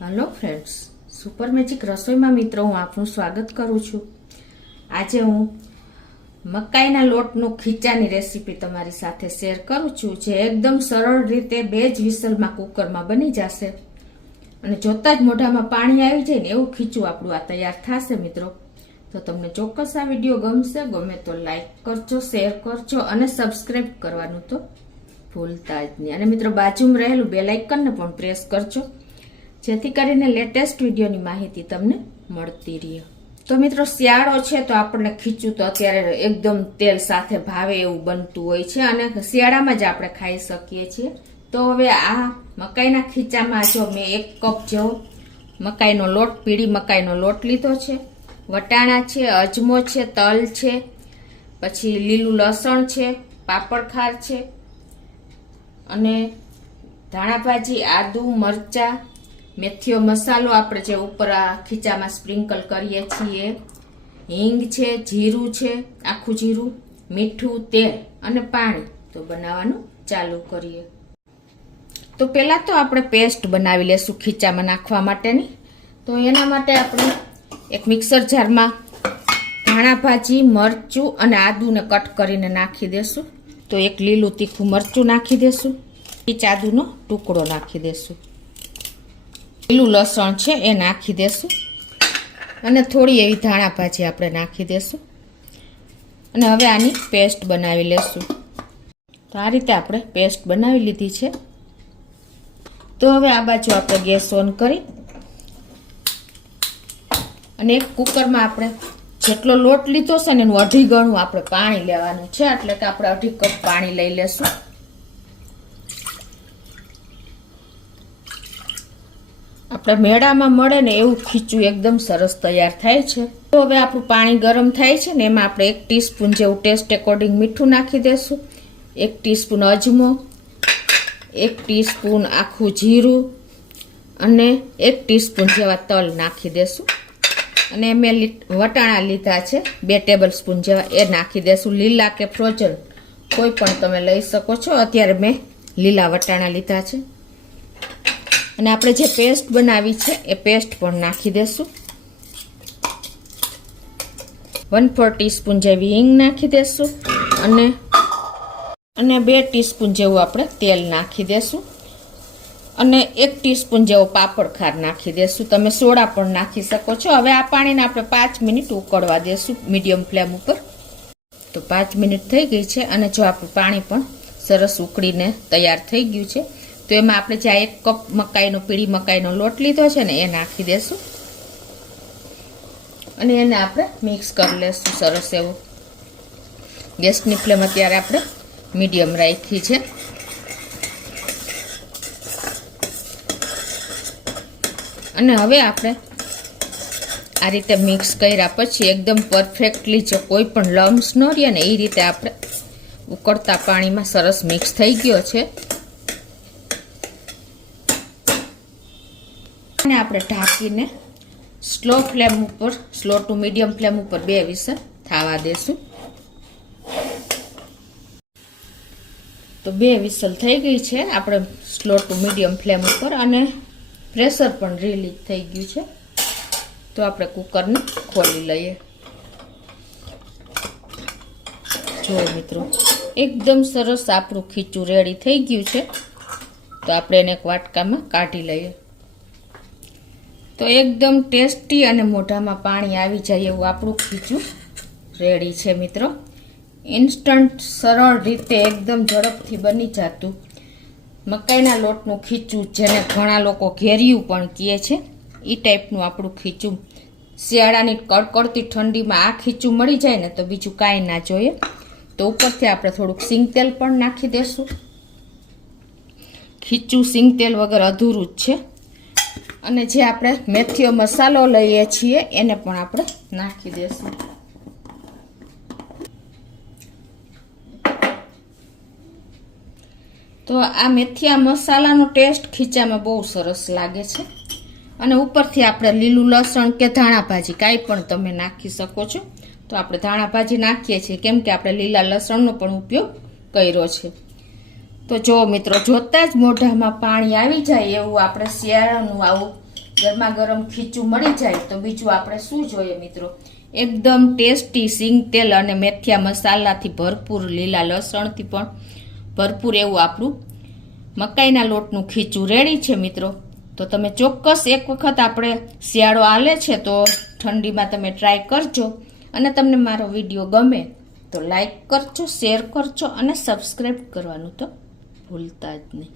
Hello friends, super magic રસોઈમાં મિત્રો હું આપનું સ્વાગત કરું છું. આજે હું મકાઈના લોટનું ખીચાની રેસીપી તમારી સાથે શેર કરું છું, જે એકદમ સરળ રીતે 2 જ વિસલમાં કુકરમાં બની જશે અને જોતા જ મોઢામાં પાણી આવી જાય ને એવું ખીચું આપણું આ તૈયાર થશે. મિત્રો, તો તમને ચોક્કસ આ વિડીયો ગમશે. ગમે તો લાઈક કરજો, શેર કરજો અને સબસ્ક્રાઈબ કરવાનું તો ભૂલતા જ નહીં. અને મિત્રો, બાજુમાં રહેલું બેલ આઇકનને પણ પ્રેસ કરજો, જેથી કરીને લેટેસ્ટ વિડીયોની માહિતી તમને મળતી રહે. તો મિત્રો, શિયાળો છે તો આપણને ખીચું તો અત્યારે એકદમ તેલ સાથે ભાવે એવું બનતું હોય છે અને શિયાળામાં જ આપણે ખાઈ શકીએ છીએ. તો હવે આ મકાઈના ખીચામાં જો મેં 1 કપ જેવો મકાઈનો લોટ, પીળી મકાઈનો લોટ લીધો છે, વટાણા છે, અજમો છે, તલ છે, પછી લીલું લસણ છે, પાપડ ખાર છે અને ધાણાભાજી, આદુ, મરચા, મેથીઓ મસાલો આપણે જે ઉપર આ ખીચામાં સ્પ્રિંકલ કરીએ છીએ, હિંગ છે, જીરું છે, આખું જીરું, મીઠું, તેલ અને પાણી. તો બનાવવાનું ચાલુ કરીએ. તો પહેલાં તો આપણે પેસ્ટ બનાવી લેશું ખીચામાં નાખવા માટેની. તો એના માટે આપણે એક મિક્સર જારમાં ધાણાભાજી, મરચું અને આદુને કટ કરીને નાખી દેશું. તો એક લીલું તીખું મરચું નાખી દેશું, ઇંચ આદુનો ટુકડો નાખી દેશું, લીલું લસણ છે એ નાખી દેશું અને થોડી એવી ધાણાભાજી આપણે નાખી દેશું અને હવે આની પેસ્ટ બનાવી લેશું. તો આ રીતે આપણે પેસ્ટ બનાવી લીધી છે. તો હવે આ બાજુ આપણે ગેસ ઓન કરી અને એક કુકરમાં આપણે જેટલો લોટ લીધો છે ને એનું 2.5 ગણું આપણે પાણી લેવાનું છે, એટલે કે આપણે 2.5 કપ પાણી લઈ લેશું. આપણે મેળામાં મળે ને એવું ખીચું એકદમ સરસ તૈયાર થાય છે. તો હવે આપણું પાણી ગરમ થાય છે ને એમાં આપણે 1 ટીસ્પૂન જેવું ટેસ્ટ એકોર્ડિંગ મીઠું નાખી દેશું, 1 ટીસ્પૂન અજમો, 1 ટીસ્પૂન આખું જીરું અને 1 ટીસ્પૂન જેવા તલ નાખી દેશું. અને મેં વટાણા લીધા છે 2 ટેબલ સ્પૂન જેવા, એ નાખી દેશું. લીલા કે ફ્રોઝન કોઈ પણ તમે લઈ શકો છો. અત્યારે મેં લીલા વટાણા લીધા છે. અને આપણે જે પેસ્ટ બનાવી છે એ પેસ્ટ પણ નાખી દેશું. 1/4 ટીસ્પૂન જેવી હિંગ નાખી દેશું અને 2 ટીસ્પૂન જેવું આપણે તેલ નાખી દેશું અને 1 ટીસ્પૂન જેવો પાપડ ખાર નાખી દેશું. તમે સોડા પણ નાખી શકો છો. હવે આ પાણીને આપણે 5 મિનિટ ઉકળવા દેશું મીડિયમ ફ્લેમ ઉપર. તો 5 મિનિટ થઈ ગઈ છે અને જો આપણું પાણી પણ સરસ ઉકળીને તૈયાર થઈ ગયું છે, તો એમાં આપણે જે 1 કપ મકાઈનો, પીળી મકાઈનો લોટ લીધો છે ને એ નાખી દેશું અને એને આપણે મિક્સ કરી લેશું સરસ એવું. ગેસની ફ્લેમ અત્યારે આપણે મીડિયમ રાખી છે. અને હવે આપણે આ રીતે મિક્સ કર્યા પછી એકદમ પરફેક્ટલી જો કોઈ પણ લમ્સ ન રહે ને એ રીતે આપણે ઉકળતા પાણીમાં સરસ મિક્સ થઈ ગયો છે. અને આપણે ઢાંકીને સ્લો ફ્લેમ ઉપર, સ્લો ટુ મીડિયમ ફ્લેમ ઉપર 2 વિસલ થવા દેશું. તો 2 વિસલ થઈ ગઈ છે આપણે સ્લો ટુ મીડિયમ ફ્લેમ ઉપર અને પ્રેશર પણ રિલીઝ થઈ ગયું છે. તો આપણે કુકરને ખોલી લઈએ. જુઓ મિત્રો, એકદમ સરસ આપણું ખીચું રેડી થઈ ગયું છે. તો આપણે એને એક વાટકામાં કાઢી લઈએ. તો એકદમ ટેસ્ટી અને મોઢામાં પાણી આવી જાય એવું આપણું ખીચું રેડી છે. મિત્રો, ઇન્સ્ટન્ટ સરળ રીતે એકદમ ઝડપથી બની જતું મકાઈના લોટનું ખીચું, જેને ઘણા લોકો ઘેરિયું પણ કહે છે, એ ટાઈપનું આપણું ખીચું. શિયાળાની કડકડતી ઠંડીમાં આ ખીચું મળી જાય ને તો બીજું કાંઈ ના જોઈએ. તો ઉપરથી આપણે થોડુંક સિંગ તેલ પણ નાખી દેશું. ખીચું સિંગ તેલ વગર અધૂરું જ છે. અને જે આપણે મેથીઓ મસાલો લઈએ છીએ એને પણ આપણે નાખી દેશું. તો આ મેથીયા મસાલાનો ટેસ્ટ ખીચામાં બહુ સરસ લાગે છે. અને ઉપરથી આપણે લીલું લસણ કે ધાણાભાજી કાંઈ પણ તમે નાખી શકો છો. તો આપણે ધાણાભાજી નાખીએ છીએ કેમ કે આપણે લીલા લસણનો પણ ઉપયોગ કર્યો છે. તો જો મિત્રો, જોતા જ મોઢામાં પાણી આવી જાય એવું આપણે શિયાળાનું આવું ગરમા ગરમ ખીચું મળી જાય તો બીજું આપણે શું જોઈએ મિત્રો. એકદમ ટેસ્ટી સિંગ તેલ અને મેથિયા મસાલાથી ભરપૂર, લીલા લસણથી પણ ભરપૂર એવું આપણું મકાઈના લોટનું ખીચું રેડી છે મિત્રો. તો તમે ચોક્કસ એક વખત, આપણે શિયાળો આલે છે તો ઠંડીમાં તમે ટ્રાય કરજો. અને તમને મારો વિડીયો ગમે તો લાઈક કરજો, શેર કરજો અને સબસ્ક્રાઈબ કરવાનું તો ભૂલતા જ નહીં.